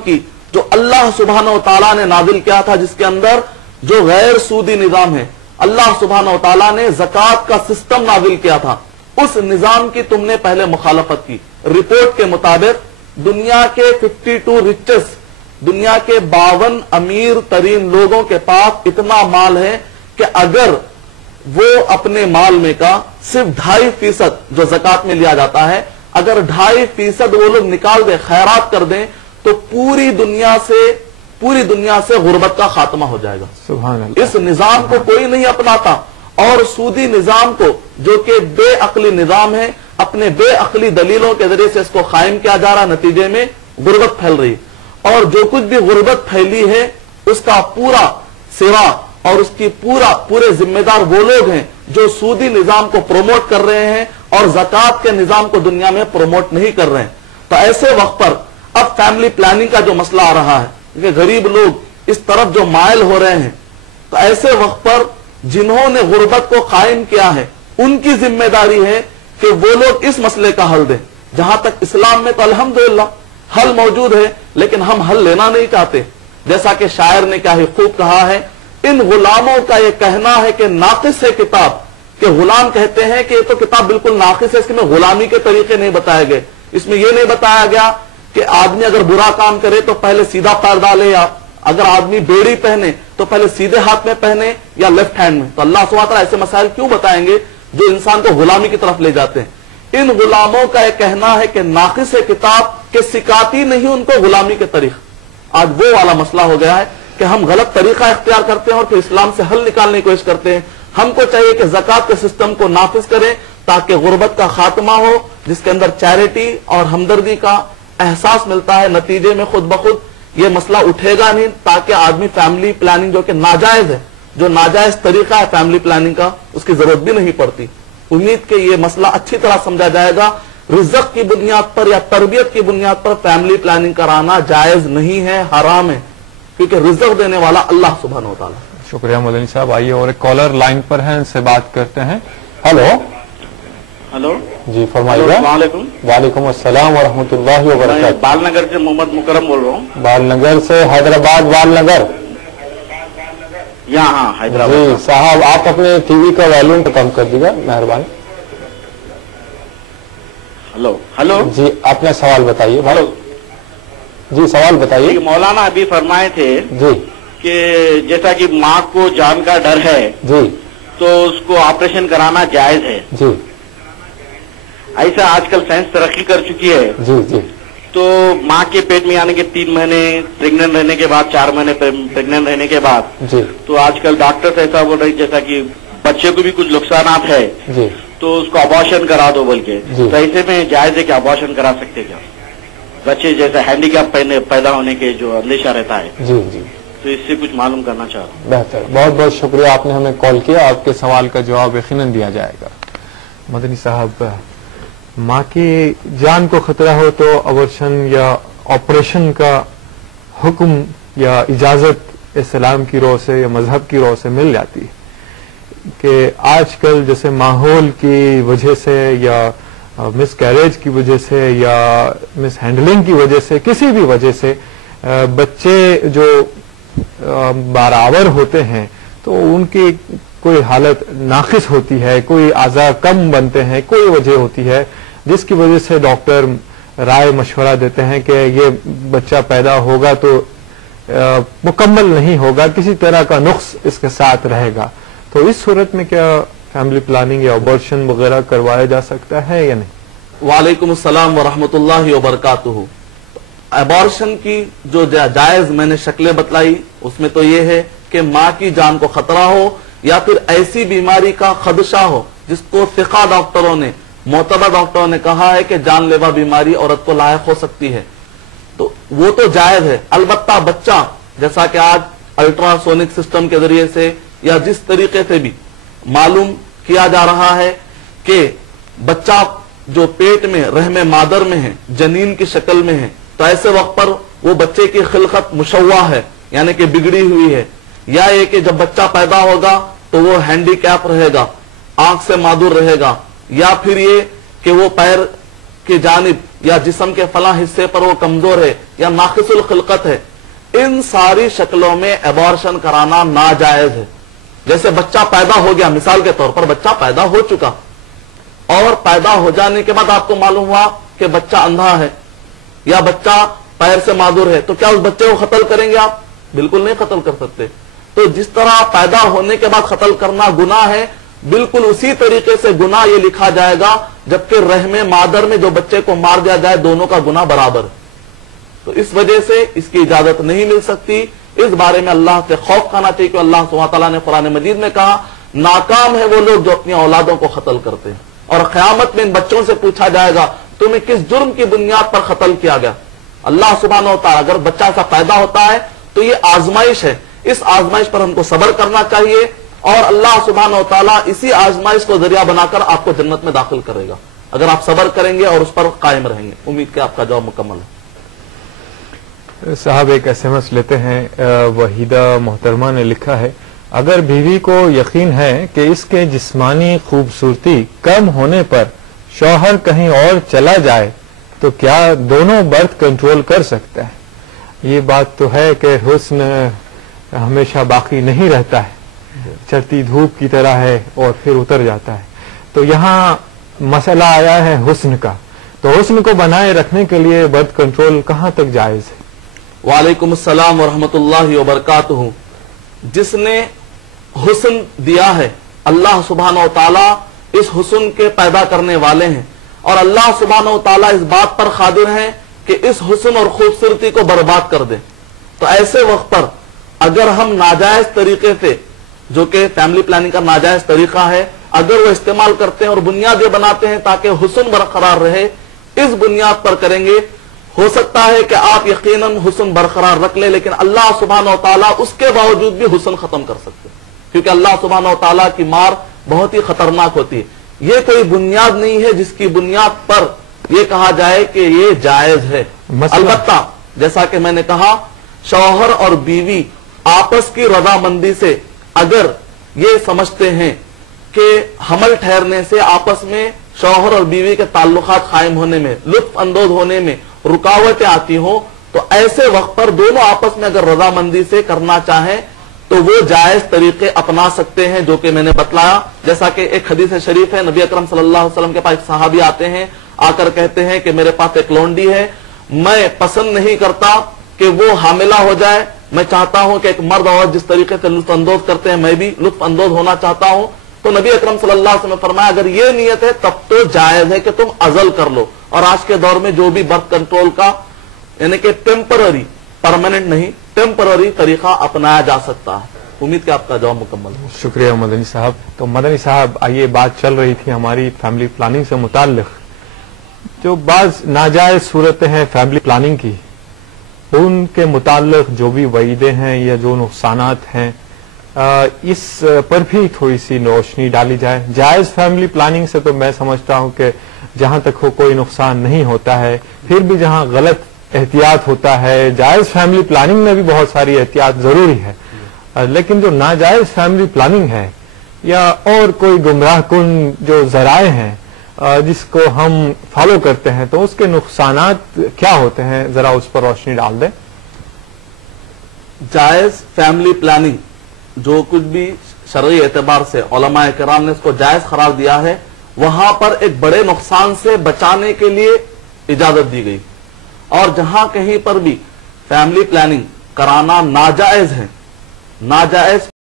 की जो अल्लाह सुब्हानहू व तआला ने नाजिल किया था, जिसके अंदर जो गैर सूदी निजाम है, अल्लाह सुब्हानहू व तआला ने ज़कात का सिस्टम नाजिल किया था, उस निजाम की तुमने पहले मुखालफत की। रिपोर्ट के मुताबिक दुनिया के 52 रिचेस्ट, दुनिया के 52 अमीर तरीन लोगों के पास इतना माल है कि अगर वो अपने माल में का सिर्फ 2.5% जो ज़कात में लिया जाता है, अगर 2.5% वो लोग निकाल दें, खैरात कर दें, तो पूरी दुनिया से गुर्बत का खात्मा हो जाएगा। सुभान अल्लाह। इस निजाम को कोई नहीं अपनाता और सूदी निजाम को, जो कि बेअक्ली निजाम है, अपने बेअक्ली दलीलों के जरिए से इसको कायम किया जा रहा, नतीजे में गुर्बत फैल रही। और जो कुछ भी गुर्बत फैली है उसका पूरा सिरा और उसकी पूरे जिम्मेदार वो लोग हैं जो सूदी निजाम को प्रमोट कर रहे हैं और ज़कात के निजाम को दुनिया में प्रमोट नहीं कर रहे हैं। तो ऐसे वक्त पर अब फैमिली प्लानिंग का जो मसला आ रहा है कि गरीब लोग इस तरफ जो मायल हो रहे हैं, तो ऐसे वक्त पर जिन्होंने गुर्बत को कायम किया है उनकी जिम्मेदारी है कि वो लोग इस मसले का हल दें। जहां तक इस्लाम में तो अल्हम्दुलिल्लाह हल मौजूद है, लेकिन हम हल लेना नहीं चाहते। जैसा कि शायर ने क्या ही खूब कहा है, इन गुलामों का यह कहना है कि नाकिस है किताब, के गुलाम कहते हैं कि ये तो किताब बिल्कुल नाकिस है, इसमें गुलामी के तरीके नहीं बताए गए। इसमें यह नहीं बताया गया कि आदमी अगर बुरा काम करे तो पहले सीधा पैर डाले, या अगर आदमी बेड़ी पहने तो पहले सीधे हाथ में पहने या लेफ्ट हैंड में। तो अल्लाह सुब्हानहू व तआला ऐसे मसाइल क्यों बताएंगे जो इंसान को गुलामी की तरफ ले जाते हैं। इन गुलामों का यह कहना है कि नाकिस है किताब के सिखाती नहीं उनको गुलामी के तरीका। आज वो वाला मसला हो गया है कि हम गलत तरीका इख्तियार करते हैं और फिर इस्लाम से हल निकालने की कोशिश करते हैं। हमको चाहिए कि ज़कात के सिस्टम को नाफिज करें ताकि गुर्बत का खात्मा हो, जिसके अंदर चैरिटी और हमदर्दी का एहसास मिलता है। नतीजे में खुद ब खुद ये मसला उठेगा नहीं, ताकि आदमी फैमिली प्लानिंग जो कि नाजायज है, जो नाजायज तरीका है फैमिली प्लानिंग का, उसकी जरूरत भी नहीं पड़ती। उम्मीद के ये मसला अच्छी तरह समझा जाएगा। रिज़्क़ की बुनियाद पर या तरबियत की बुनियाद पर फैमिली प्लानिंग कराना जायज नहीं है, हराम है, क्योंकि रिज़्क़ देने वाला अल्लाह सुब्हानहू व तआला। शुक्रिया मौलवी साहब। आइए और एक कॉलर लाइन पर है, इनसे बात करते हैं। हेलो हेलो जी फरमाइएगा। वालेकुम अस्सलाम व रहमतुल्लाहि व बरकातहू। बालनगर से मोहम्मद मुकरम बोल रहा हूँ। बालनगर से हैदराबाद, बालनगर यहाँ हैदराबाद। जी साहब, आप अपने टीवी का वॉल्यूम कम कर दीजिएगा मेहरबानी। हेलो हेलो जी, अपना सवाल बताइए। हेलो जी, सवाल बताइए। मौलाना अभी फरमाए थे जी कि जैसा कि माँ को जान का डर है जी, तो उसको ऑपरेशन कराना जायज है जी। ऐसा आजकल साइंस तरक्की कर चुकी है। जी जी। तो माँ के पेट में यानी कि 3 महीने प्रेग्नेंट रहने के बाद, 4 महीने प्रेग्नेंट रहने के बाद जी, तो आजकल डॉक्टर्स ऐसा बोल रहे जैसा कि बच्चे को भी कुछ नुकसान है जी, तो उसको अबॉर्शन करा दो बोल के। जी। तो ऐसे में जायज है कि अबॉर्शन करा सकते क्या बच्चे, जैसे हैंडीकैप पैदा होने के जो अंदेशा रहता है। जी जी। तो इससे कुछ मालूम करना चाह रहा हूँ। बेहतर, बहुत बहुत शुक्रिया, आपने हमें कॉल किया। आपके सवाल का जवाब यकीनन दिया जाएगा। मदनी साहब, माँ की जान को खतरा हो तो अबॉर्शन या ऑपरेशन का हुक्म या इजाजत इस्लाम की रो से या मजहब की रो से मिल जाती है कि आजकल जैसे माहौल की वजह से या मिस कैरेज की वजह से या मिस हैंडलिंग की वजह से, किसी भी वजह से बच्चे जो बराबर होते हैं तो उनकी कोई हालत नाकिस होती है, कोई आज़ा कम बनते हैं, कोई वजह होती है जिसकी वजह से डॉक्टर राय मशवरा देते हैं कि ये बच्चा पैदा होगा तो मुकम्मल नहीं होगा, किसी तरह का नुक्स इसके साथ रहेगा। तो इस सूरत में क्या फैमिली प्लानिंग या अबॉर्शन वगैरह करवाया जा सकता है या नहीं? वालेकुम अस्सलाम व रहमतुल्लाहि व बरकातुहू। अबॉर्शन की जो जायज मैंने शक्लें बतलाई उसमें तो ये है कि माँ की जान को खतरा हो या फिर ऐसी बीमारी का खदशा हो जिसको फिका डॉक्टरों ने, मोतबर डॉक्टरों ने कहा है कि जानलेवा बीमारी औरत को लायक हो सकती है, तो वो तो जायज है। अलबत्ता बच्चा, जैसा कि आज अल्ट्रासोनिक सिस्टम के जरिए से या जिस तरीके से भी मालूम किया जा रहा है कि बच्चा जो पेट में रहमे मादर में है, जनीन की शक्ल में है, तो ऐसे वक्त पर वो बच्चे की खिलकत मुशव्वा है, यानी कि बिगड़ी हुई है, या ये कि जब बच्चा पैदा होगा तो वो हैंडीकैप रहेगा, आंख से मादूर रहेगा, या फिर ये कि वो पैर की जानिब या जिस्म के फला हिस्से पर वो कमजोर है या नाकिसुल खिलकत है, इन सारी शक्लों में एबॉर्शन कराना नाजायज है। जैसे बच्चा पैदा हो गया, मिसाल के तौर पर बच्चा पैदा हो चुका और पैदा हो जाने के बाद आपको मालूम हुआ कि बच्चा अंधा है या बच्चा पैर से मादूर है, तो क्या उस बच्चे को कत्ल करेंगे आप? बिल्कुल नहीं कत्ल कर सकते। तो जिस तरह पैदा होने के बाद कत्ल करना गुनाह है, बिल्कुल उसी तरीके से गुनाह ये लिखा जाएगा जबकि रहमे मादर में जो बच्चे को मार दिया जाए, दोनों का गुनाह बराबर है। तो इस वजह से इसकी इजाजत नहीं मिल सकती। इस बारे में अल्लाह से खौफ खाना चाहिए कि अल्लाह सुब्हानहू तआला ने कुरान मजीद में कहा, नाकाम है वो लोग जो अपनी औलादों को कत्ल करते हैं, और क़यामत में इन बच्चों से पूछा जाएगा तुम्हें किस जुर्म की बुनियाद पर कत्ल किया गया। अल्लाह सुब्हानहू तआला, अगर बच्चा ऐसा पैदा होता है तो ये आजमाइश है, इस आजमाइश पर हमको सब्र करना चाहिए और अल्लाह सुब्हानहू तआला इसी आजमाइश को जरिया बनाकर आपको जन्नत में दाखिल करेगा, अगर आप सब्र करेंगे और उस पर कायम रहेंगे। उम्मीद कि आपका जवाब मुकम्मल है। साहब एक SMS लेते हैं, वहीदा मोहतरमा ने लिखा है, अगर बीवी को यकीन है कि इसके जिस्मानी खूबसूरती कम होने पर शौहर कहीं और चला जाए तो क्या दोनों बर्थ कंट्रोल कर सकता है? ये बात तो है कि हुस्न हमेशा बाकी नहीं रहता है, चढ़ती धूप की तरह है और फिर उतर जाता है। तो यहाँ मसला आया है हुस्न का, तो हुस्न को बनाए रखने के लिए बर्थ कंट्रोल कहाँ तक जायज है? वालेकुम अस्सलाम व रहमतुल्लाहि व बरकातुहू। जिसने हुस्न दिया है, अल्लाह सुब्हानहू तआला इस हुस्न के पैदा करने वाले हैं और अल्लाह सुब्हानहू तआला इस बात पर कादिर हैं कि इस हुस्न और खूबसूरती को बर्बाद कर दे। तो ऐसे वक्त पर अगर हम नाजायज तरीके से, जो कि फैमिली प्लानिंग का नाजायज तरीका है, अगर वो इस्तेमाल करते हैं और बुनियाद ये बनाते हैं ताकि हुस्न बरकरार रहे, इस बुनियाद पर करेंगे, हो सकता है कि आप यकीनन हुस्न बरकरार रख ले, लेकिन अल्लाह सुब्हानहू तआला उसके बावजूद भी हुस्न खत्म कर सकते हैं, क्योंकि अल्लाह सुब्हानहू तआला की मार बहुत ही खतरनाक होती है। ये कोई बुनियाद नहीं है जिसकी बुनियाद पर ये कहा जाए कि ये जायज है। अलबत्ता जैसा कि मैंने कहा, शौहर और बीवी आपस की रजामंदी से अगर ये समझते हैं कि हमल ठहरने से आपस में शौहर और बीवी के ताल्लुकात कायम होने में, लुत्फ अंदोज होने में रुकावटें आती हो, तो ऐसे वक्त पर दोनों आपस में अगर रजामंदी से करना चाहें तो वो जायज तरीके अपना सकते हैं, जो कि मैंने बतलाया। जैसा कि एक हदीस शरीफ है, नबी अकरम सल्लल्लाहु अलैहि वसल्लम के पास एक सहाबी आते हैं, आकर कहते हैं कि मेरे पास एक लौंडी है, मैं पसंद नहीं करता कि वो हामिला हो जाए, मैं चाहता हूं कि एक मर्द औरत जिस तरीके से लुत्फ अंदोज करते हैं मैं भी लुत्फ अंदोज होना चाहता हूं। तो नबी अकरम सल्लल्लाहु अलैहि वसल्लम ने फरमाया, अगर ये नियत है तब तो जायज है कि तुम अजल कर लो। और आज के दौर में जो भी बर्थ कंट्रोल का यानी कि टेम्पररी, परमानेंट नहीं, टेम्पररी तरीका अपनाया जा सकता है। उम्मीद कि आपका जवाब मुकम्मल हो। शुक्रिया मदनी साहब। तो मदनी साहब, आइए बात चल रही थी हमारी फैमिली प्लानिंग से मुताल्लिक, जो बाज नाजायज सूरतें हैं फैमिली प्लानिंग की, उनके मुताल्लिक जो भी वईदे हैं या जो नुकसानात हैं, इस पर भी थोड़ी सी रोशनी डाली जाए। जायज फैमिली प्लानिंग से तो मैं समझता हूं कि जहां तक हो कोई नुकसान नहीं होता है, फिर भी जहां गलत एहतियात होता है, जायज फैमिली प्लानिंग में भी बहुत सारी एहतियात जरूरी है, लेकिन जो नाजायज फैमिली प्लानिंग है या और कोई गुमराह कुन जो जराए हैं जिसको हम फॉलो करते हैं, तो उसके नुकसानात क्या होते हैं, जरा उस पर रोशनी डाल दें। जायज फैमिली प्लानिंग जो कुछ भी शरई एतबार से उलमाए किराम ने इसको जायज करार दिया है, वहां पर एक बड़े नुकसान से बचाने के लिए इजाजत दी गई। और जहां कहीं पर भी फैमिली प्लानिंग कराना नाजायज है, नाजायज